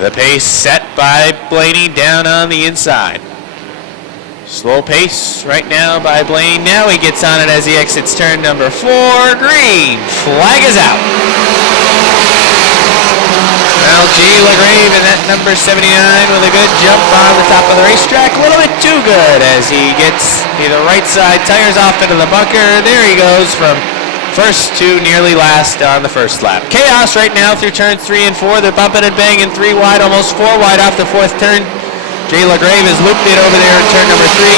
The pace set by Blaney down on the inside. Slow pace right now by Blaine. Now he gets on it as he exits turn number 4. Green. Flag is out. Well, G. LaGrave in that number 79 with a good jump on the top of the racetrack. A little bit too good as he gets the right side tires off into the bunker. There he goes from first to nearly last on the first lap. Chaos right now through turns 3 and 4. They're bumping and banging 3 wide, almost 4 wide off the 4th turn. Jay LaGrave has looped it over there in turn number 3.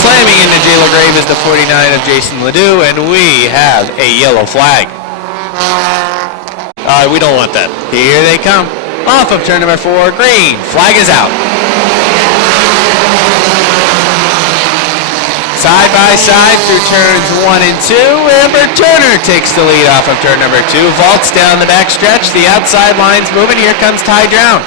Slamming into Jay LaGrave is the 49 of Jason Ledoux, and we have a yellow flag. We don't want that. Here they come. Off of turn number 4. Green. Flag is out. Side by side through turns 1 and 2. Amber Turner takes the lead off of turn number 2. Vaults down the backstretch. The outside line's moving. Here comes Ty Drown.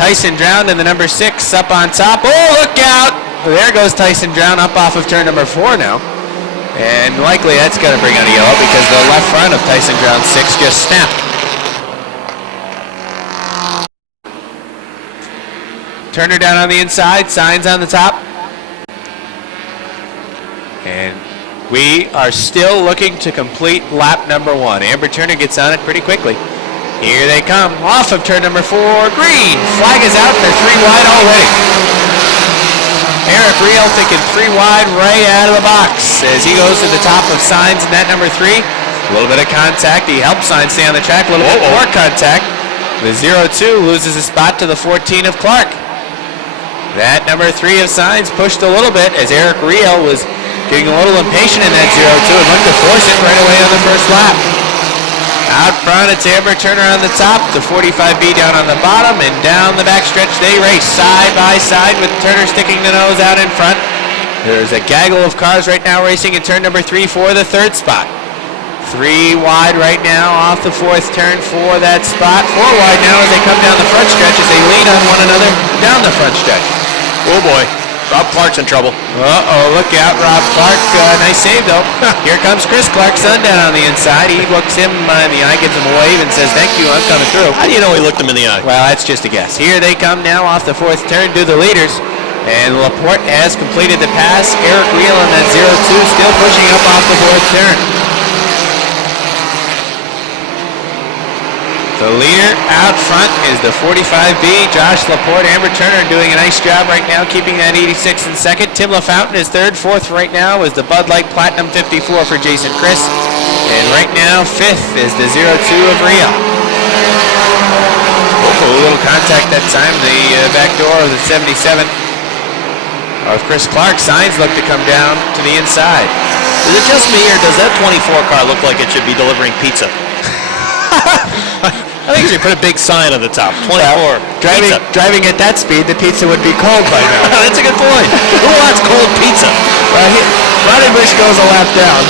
Tyson Drown in the number 6 up on top. Oh, look out! There goes Tyson Drown up off of turn number 4 now. And likely that's going to bring out a yellow because the left front of Tyson Drown 6 just snapped. Turner down on the inside. Signs on the top. And we are still looking to complete lap number 1. Amber Turner gets on it pretty quickly. Here they come, off of turn number 4. Green, flag is out, they're 3 wide already. Eric Riel thinking 3 wide right out of the box as he goes to the top of Signs in that number 3. A little bit of contact, he helps Signs stay on the track, a little bit more contact. The 0-2 loses a spot to the 14 of Clark. That number 3 of Signs pushed a little bit as Eric Riel was getting a little impatient in that 0-2 and looked to force it right away on the first lap. Out front, it's Amber Turner on the top, the 45B down on the bottom, and down the backstretch they race side by side with Turner sticking the nose out in front. There's a gaggle of cars right now racing in turn number 3 for the 3rd spot. 3 wide right now off the 4th turn for that spot. 4 wide now as they come down the front stretch as they lean on one another down the front stretch. Oh boy. Rob Clark's in trouble. Uh-oh, look out, Rob Clark. Nice save, though. Here comes Chris Clark's son down on the inside. He looks him in the eye, gives him a wave, and says, thank you, I'm coming through. How do you know he looked him in the eye? Well, that's just a guess. Here they come now off the 4th turn to the leaders. And Laporte has completed the pass. Eric Riel on that 0-2, still pushing up off the 4th turn. The leader out front is the 45B, Josh Laporte. Amber Turner doing a nice job right now, keeping that 86 in second. Tim LaFountain is third. Fourth right now is the Bud Light Platinum 54 for Jason Chris. And right now, fifth is the 0-2 of Rio. A little contact that time. The back door of the 77 of Chris Clark. Signs look to come down to the inside. Is it just me, or does that 24 car look like it should be delivering pizza? I think you should put a big sign on the top. 24. Well, driving at that speed, the pizza would be cold by now. That's a good point. Who wants cold pizza? Well, Ronnie Bush goes a lap down,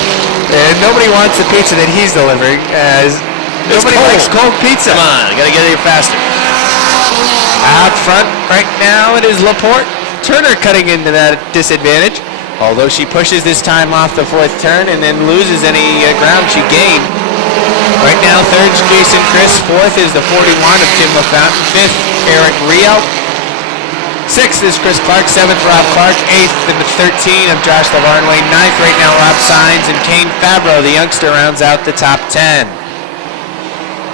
and nobody wants the pizza that he's delivering, as nobody likes cold pizza. Come on, you gotta get it here faster. Out front right now, it is Laporte. Turner cutting into that disadvantage, although she pushes this time off the 4th turn and then loses any ground she gained. Right now, third's Jason Chris. 4th is the 41 of Tim LaFountain. 5th, Eric Rio. 6th is Chris Clark. 7th, Rob Clark. 8th and the 13 of Josh Lavarnway. 9th right now, Rob Signs. And Kane Fabro, the youngster, rounds out the top 10.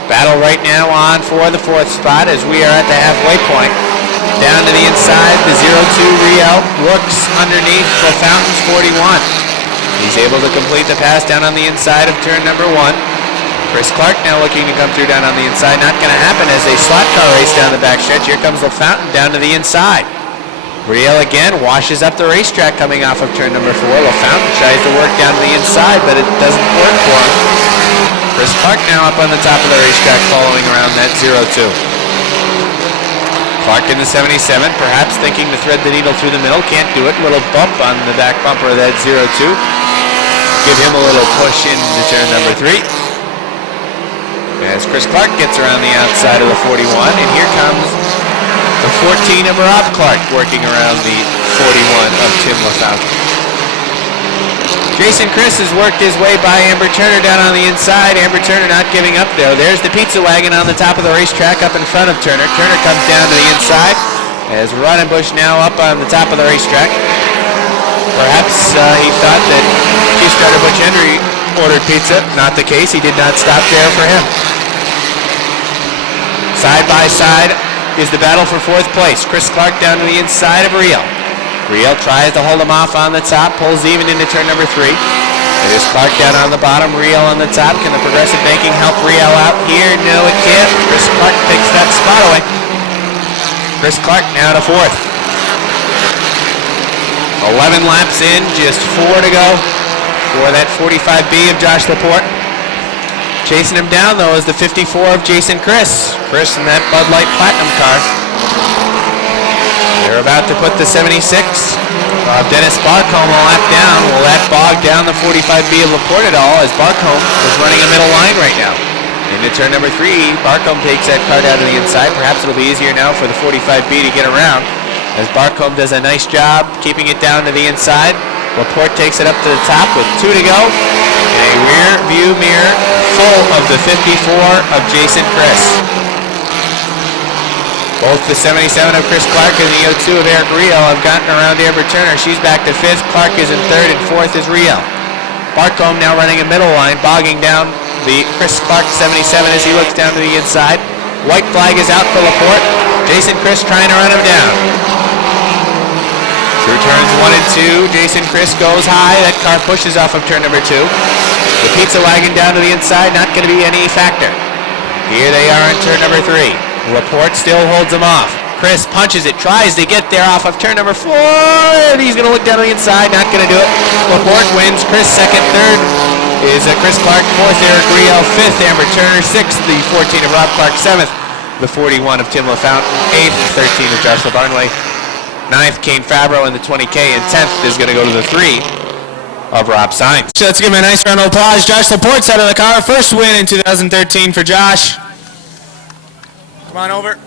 Battle right now on for the 4th spot as we are at the halfway point. Down to the inside, the 0-2 Rio looks underneath LaFountain's 41. He's able to complete the pass down on the inside of turn number 1. Chris Clark now looking to come through down on the inside. Not going to happen as they slot car race down the backstretch. Here comes LaFountain down to the inside. Riel again washes up the racetrack coming off of turn number 4. LaFountain tries to work down to the inside, but it doesn't work for him. Chris Clark now up on the top of the racetrack following around that 0-2. Clark in the 77, perhaps thinking to thread the needle through the middle. Can't do it. Little bump on the back bumper of that 0-2. Give him a little push into turn number 3. As Chris Clark gets around the outside of the 41, and here comes the 14 of Rob Clark working around the 41 of Tim LaFountain. Jason Chris has worked his way by Amber Turner down on the inside. Amber Turner not giving up though. There's the pizza wagon on the top of the racetrack up in front of Turner. Turner comes down to the inside as Roddenbush now up on the top of the racetrack. Perhaps he thought that Chief Starter Butch Hendry ordered pizza. Not the case. He did not stop there for him. Side by side is the battle for fourth place. Chris Clark down to the inside of Riel. Riel tries to hold him off on the top, pulls even into turn number 3. There's Clark down on the bottom, Riel on the top. Can the Progressive Banking help Riel out here? No, it can't. Chris Clark takes that spot away. Chris Clark now to fourth. 11 laps in, just 4 to go for that 45B of Josh Laporte. Chasing him down, though, is the 54 of Jason Chris. Chris in that Bud Light Platinum car. They're about to put the 76 of Dennis Barcombe a lap down. Will that bog down the 45B of Laporte at all, as Barcombe is running a middle line right now? Into turn number 3, Barcombe takes that car down to the inside. Perhaps it'll be easier now for the 45B to get around, as Barcombe does a nice job keeping it down to the inside. Laporte takes it up to the top with 2 to go. And a rear view mirror full of the 54 of Jason Chris. Both the 77 of Chris Clark and the 02 of Eric Riel have gotten around Amber Turner. She's back to 5th. Clark is in 3rd, and 4th is Riel. Barcombe now running a middle line, bogging down the Chris Clark 77 as he looks down to the inside. White flag is out for Laporte. Jason Chris trying to run him down. Through turns 1 and 2, Jason Chris goes high. That car pushes off of turn number 2. The pizza wagon down to the inside, not going to be any factor. Here they are in turn number 3. Laporte still holds him off. Chris punches it, tries to get there off of turn number 4, and he's going to look down to the inside, not going to do it. Laporte wins. Chris 2nd, 3rd is Chris Clark, 4th Eric Riel, 5th Amber Turner, 6th the 14 of Rob Clark, 7th the 41 of Tim LaFountain, 8th the 13 of Joshua Barnway, 9th Kane Fabro in the 20K, and 10th is going to go to the 3 of Rob Sainz. So let's give him a nice round of applause. Josh Laporte's out of the car. First win in 2013 for Josh. Come on over.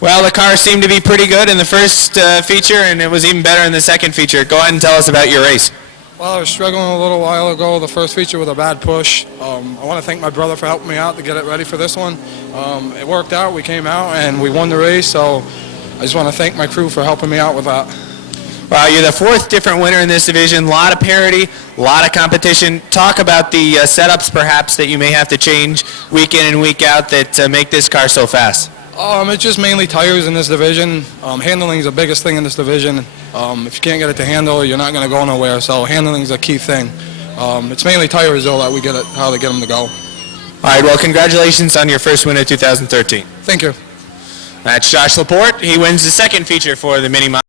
Well, the car seemed to be pretty good in the first feature, and it was even better in the second feature. Go ahead and tell us about your race. Well, I was struggling a little while ago, the first feature with a bad push. I want to thank my brother for helping me out to get it ready for this one. It worked out. We came out and we won the race, so I just want to thank my crew for helping me out with that. Well, you're the 4th different winner in this division. A lot of parity, a lot of competition. Talk about the setups perhaps that you may have to change week in and week out that make this car so fast. It's just mainly tires in this division. Handling is the biggest thing in this division. If you can't get it to handle, you're not going to go nowhere. So handling is a key thing. It's mainly tires, though, that we get it, how to get them to go. All right, well, congratulations on your first win of 2013. Thank you. That's Josh Laporte. He wins the second feature for the Mini